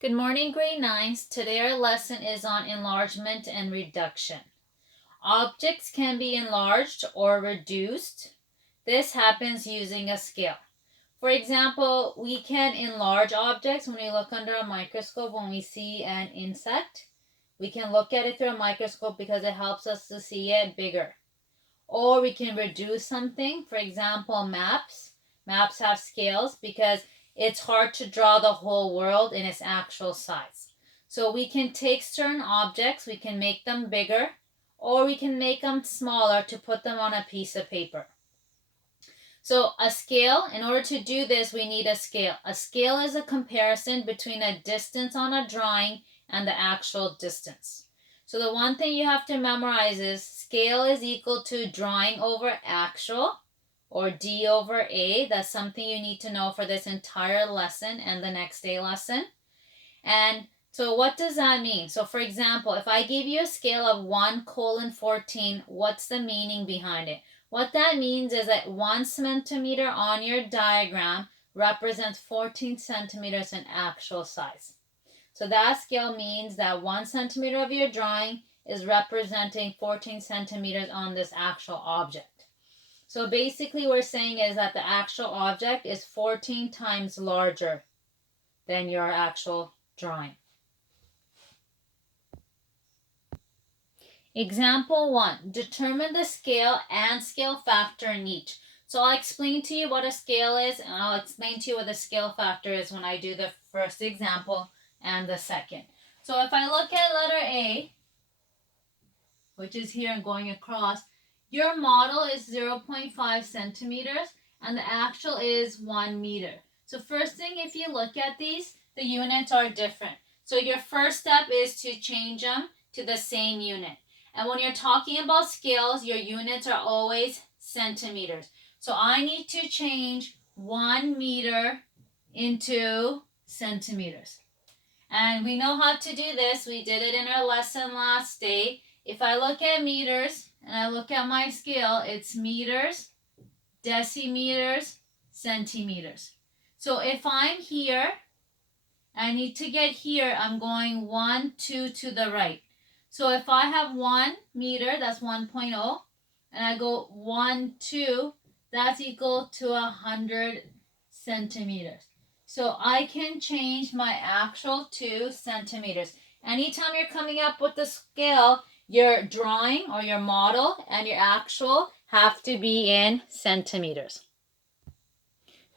Good morning, grade 9s. Today our lesson is on enlargement and reduction. Objects can be enlarged or reduced. This happens using a scale. For example, we can enlarge objects when we look under a microscope. When we see an insect, we can look at it through a microscope because it helps us to see it bigger. Or we can reduce something. For example, maps. Maps have scales because it's hard to draw the whole world in its actual size. So we can take certain objects, we can make them bigger, or we can make them smaller to put them on a piece of paper. So a scale, in order to do this, we need a scale. A scale is a comparison between a distance on a drawing and the actual distance. So the one thing you have to memorize is scale is equal to drawing over actual, or D over A. That's something you need to know for this entire lesson and the next day lesson. And so what does that mean? So for example, if I give you a scale of 1:14, what's the meaning behind it? What that means is that 1 centimeter on your diagram represents 14 centimeters in actual size. So that scale means that 1 centimeter of your drawing is representing 14 centimeters on this actual object. So basically what we're saying is that the actual object is 14 times larger than your actual drawing. Example 1. Determine the scale and scale factor in each. So I'll explain to you what a scale is, and I'll explain to you what the scale factor is when I do the first example and the second. So if I look at letter A, which is here and going across, your model is 0.5 centimeters and the actual is 1 meter. So first thing, if you look at these, the units are different. So your first step is to change them to the same unit. And when you're talking about scales, your units are always centimeters. So I need to change 1 meter into centimeters. And we know how to do this. We did it in our lesson last day. If I look at meters and I look at my scale, it's meters, decimeters, centimeters. So if I'm here, I need to get here, I'm going 1, 2 to the right. So if I have 1 meter, that's 1.0, and I go 1, 2, that's equal to 100 centimeters. So I can change my actual to centimeters. Anytime you're coming up with the scale, your drawing or your model and your actual have to be in centimeters.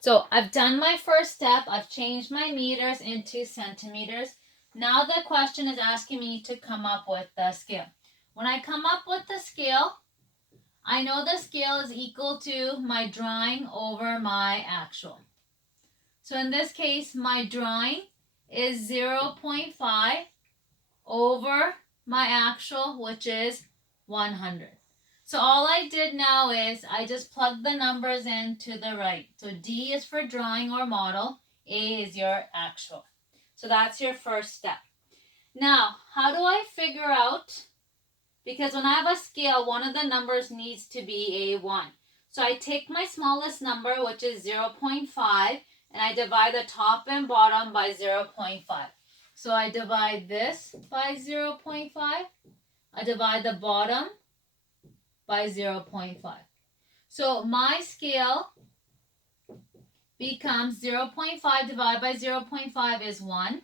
So I've done my first step. I've changed my meters into centimeters. Now the question is asking me to come up with the scale. When I come up with the scale, I know the scale is equal to my drawing over my actual. So in this case, my drawing is 0.5 over my actual, which is 100. So all I did now is I just plugged the numbers in to the right. So D is for drawing or model, A is your actual. So that's your first step. Now, how do I figure out, because when I have a scale, one of the numbers needs to be a 1. So I take my smallest number, which is 0.5, and I divide the top and bottom by 0.5. So I divide this by 0.5. I divide the bottom by 0.5. So my scale becomes 0.5 divided by 0.5 is 1.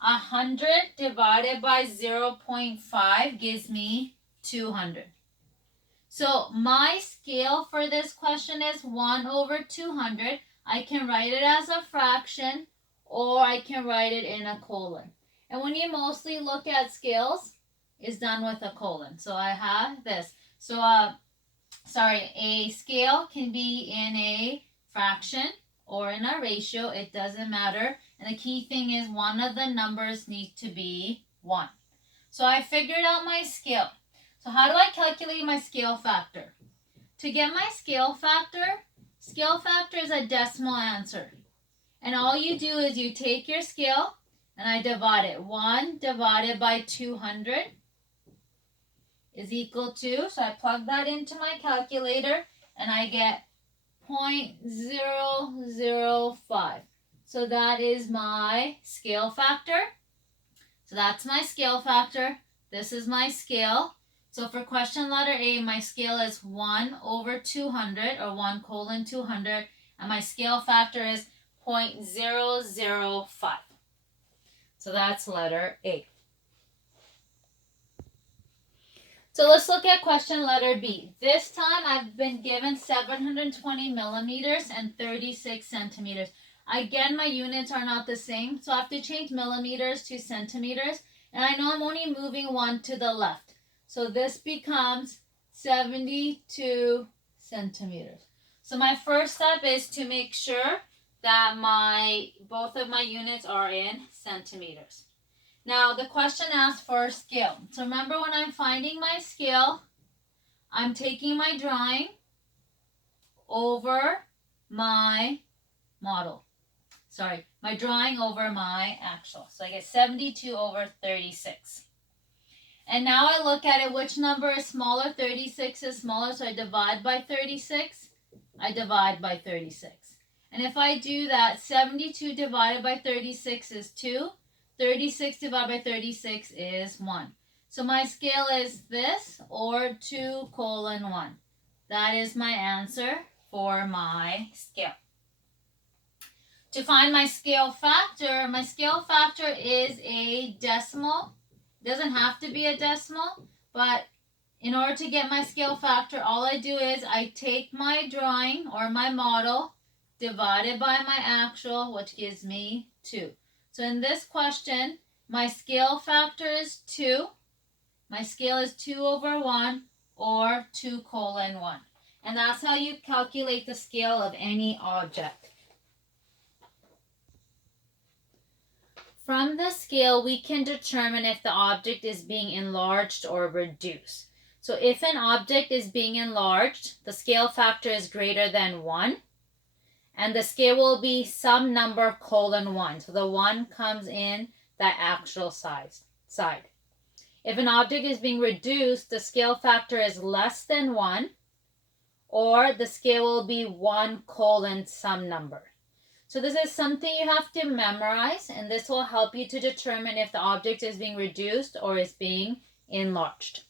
100 divided by 0.5 gives me 200. So my scale for this question is 1 over 200. I can write it as a fraction or I can write it in a colon. And when you mostly look at scales, it's done with a colon. So I have this. So a scale can be in a fraction or in a ratio. It doesn't matter. And the key thing is one of the numbers need to be 1. So I figured out my scale. So how do I calculate my scale factor? To get my scale factor is a decimal answer. And all you do is you take your scale and I divide it. 1 divided by 200 is equal to, so I plug that into my calculator and I get 0.005. So that is my scale factor. So that's my scale factor. This is my scale. So for question letter A, my scale is 1 over 200 or 1 colon 200. And my scale factor is 0.005. So that's letter A. So let's look at question letter B. This time I've been given 720 millimeters and 36 centimeters. Again, my units are not the same, so I have to change millimeters to centimeters. And I know I'm only moving one to the left. So this becomes 72 centimeters. So my first step is to make sure that both of my units are in centimeters. Now, the question asks for a scale. So remember, when I'm finding my scale, I'm taking my drawing over my model. Sorry, my drawing over my actual. So I get 72 over 36. And now I look at it, which number is smaller? 36 is smaller, so I divide by 36. I divide by 36. And if I do that, 72 divided by 36 is 2. 36 divided by 36 is 1. So my scale is this, or 2 colon 1. That is my answer for my scale. To find my scale factor is a decimal. It doesn't have to be a decimal, but in order to get my scale factor, all I do is I take my drawing or my model divided by my actual, which gives me 2. So in this question, my scale factor is 2. My scale is 2 over 1 or 2 colon 1. And that's how you calculate the scale of any object. From the scale, we can determine if the object is being enlarged or reduced. So if an object is being enlarged, the scale factor is greater than 1. And the scale will be some number colon 1. So the 1 comes in that actual side. If an object is being reduced, the scale factor is less than 1, or the scale will be 1 colon some number. So this is something you have to memorize, and this will help you to determine if the object is being reduced or is being enlarged.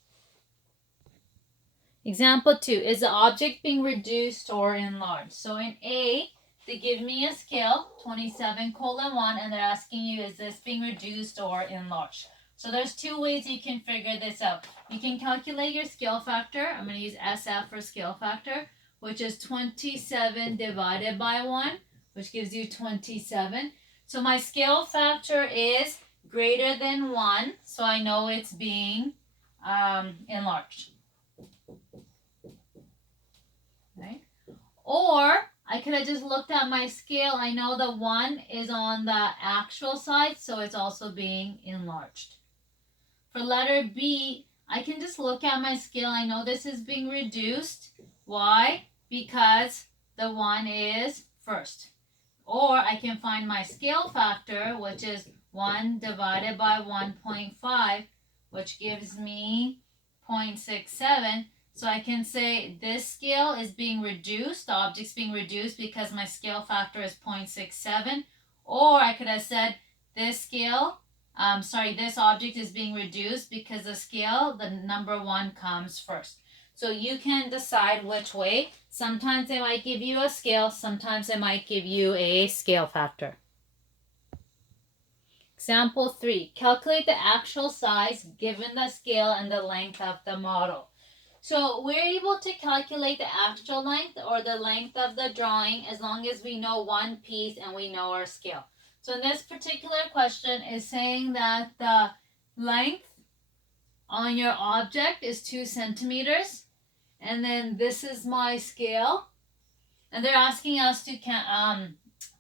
Example 2, is the object being reduced or enlarged? So in A, they give me a scale, 27 colon 1, and they're asking you, is this being reduced or enlarged? So there's 2 ways you can figure this out. You can calculate your scale factor. I'm going to use SF for scale factor, which is 27 divided by 1, which gives you 27. So my scale factor is greater than 1, so I know it's being enlarged. Right? Or I could have just looked at my scale. I know the 1 is on the actual side, so it's also being enlarged. For letter B, I can just look at my scale. I know this is being reduced. Why? Because the 1 is first. Or I can find my scale factor, which is 1 divided by 1.5, which gives me 0.67. So I can say this scale is being reduced, the object's being reduced because my scale factor is 0.67. Or I could have said this object is being reduced because the number 1 comes first. So you can decide which way. Sometimes they might give you a scale, sometimes they might give you a scale factor. Example 3, calculate the actual size given the scale and the length of the model. So we're able to calculate the actual length or the length of the drawing as long as we know one piece and we know our scale. So in this particular question is saying that the length on your object is 2 centimeters. And then this is my scale. And they're asking us to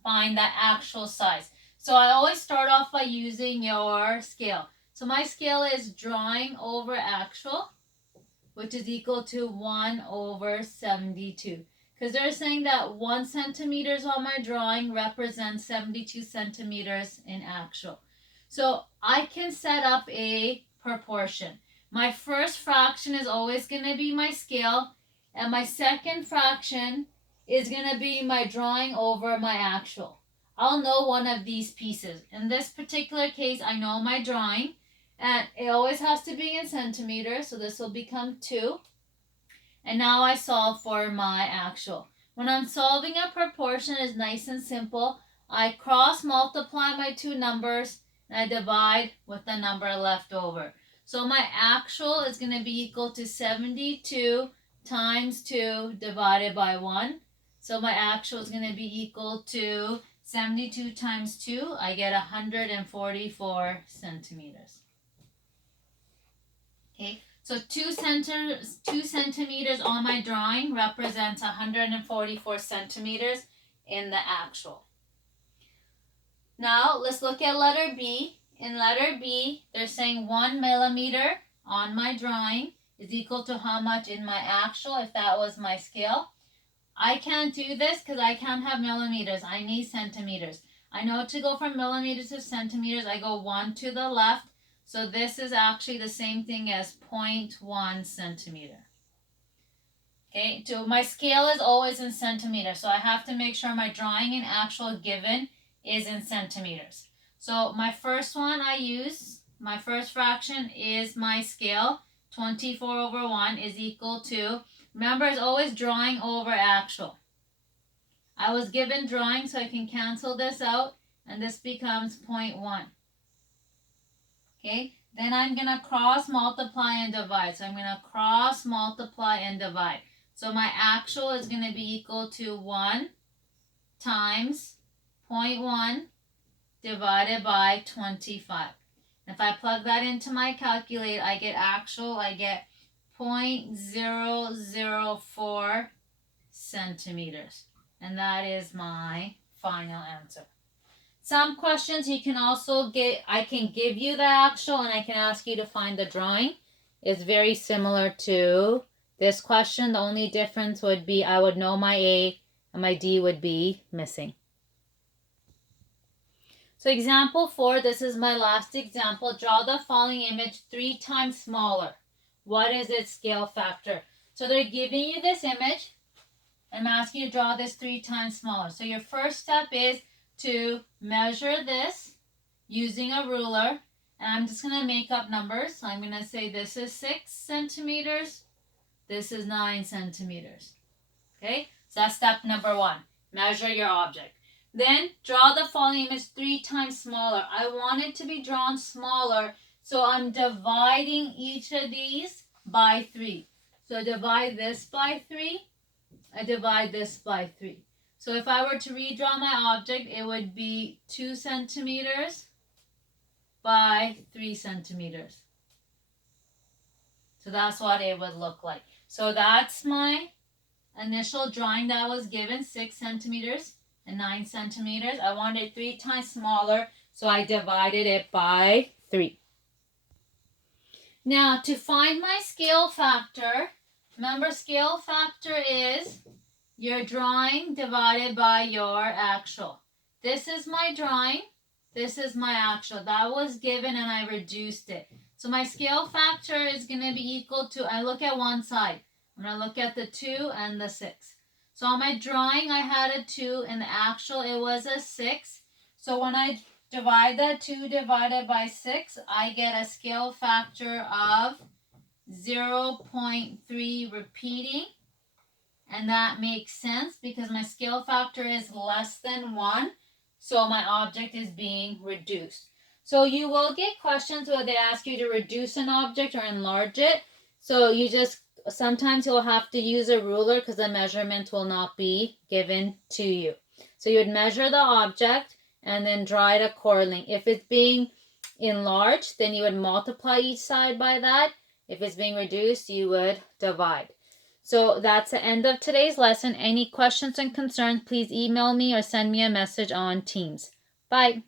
find that actual size. So I always start off by using your scale. So my scale is drawing over actual, which is equal to 1 over 72. Because they're saying that 1 centimeters on my drawing represents 72 centimeters in actual. So I can set up a proportion. My first fraction is always going to be my scale, and my second fraction is going to be my drawing over my actual. I'll know one of these pieces. In this particular case, I know my drawing, and it always has to be in centimeters, so this will become 2. And now I solve for my actual. When I'm solving a proportion, it's nice and simple. I cross multiply my two numbers and I divide with the number left over. So my actual is going to be equal to 72 times 2 divided by 1. So my actual is going to be equal to 72 times 2. I get 144 centimeters. Okay, so 2 centimeters on my drawing represents 144 centimeters in the actual. Now let's look at letter B. In letter B, they're saying 1 millimeter on my drawing is equal to how much in my actual, if that was my scale. I can't do this because I can't have millimeters. I need centimeters. I know to go from millimeters to centimeters, I go 1 to the left. So this is actually the same thing as 0.1 centimeter. Okay, so my scale is always in centimeters. So I have to make sure my drawing and actual given is in centimeters. So my first one I use, my first fraction is my scale. 24 over 1 is equal to, remember it's always drawing over actual. I was given drawing, so I can cancel this out, and this becomes 0.1. Okay, then I'm going to cross multiply and divide. So I'm going to cross multiply and divide. So my actual is going to be equal to 1 times 0.1 divided by 25. If I plug that into my calculator, I get actual, I get 0.004 centimeters. And that is my final answer. Some questions you can also get, I can give you the actual and I can ask you to find the drawing. It's very similar to this question. The only difference would be I would know my A and my D would be missing. So example 4, this is my last example. Draw the following image 3 times smaller. What is its scale factor? So they're giving you this image. I'm asking you to draw this 3 times smaller. So your first step is to measure this using a ruler. And I'm just going to make up numbers. So I'm going to say this is 6 centimeters. This is 9 centimeters. Okay, so that's step number 1. Measure your object. Then draw the following image 3 times smaller. I want it to be drawn smaller, so I'm dividing each of these by 3. So divide this by 3. I divide this by 3. So if I were to redraw my object, it would be 2 centimeters by 3 centimeters. So that's what it would look like. So that's my initial drawing that was given, 6 centimeters and 9 centimeters. I wanted it 3 times smaller, so I divided it by 3. Now, to find my scale factor, remember scale factor is your drawing divided by your actual. This is my drawing. This is my actual. That was given and I reduced it. So my scale factor is going to be equal to, I look at one side. I'm going to look at the 2 and the 6. So on my drawing, I had a 2, and the actual, it was a 6. So when I divide that 2 divided by 6, I get a scale factor of 0.3 repeating. And that makes sense because my scale factor is less than 1. So my object is being reduced. So you will get questions where they ask you to reduce an object or enlarge it. So you just, sometimes you'll have to use a ruler because the measurement will not be given to you. So you would measure the object and then draw it accordingly. If it's being enlarged, then you would multiply each side by that. If it's being reduced, you would divide. So that's the end of today's lesson. Any questions and concerns, please email me or send me a message on Teams. Bye.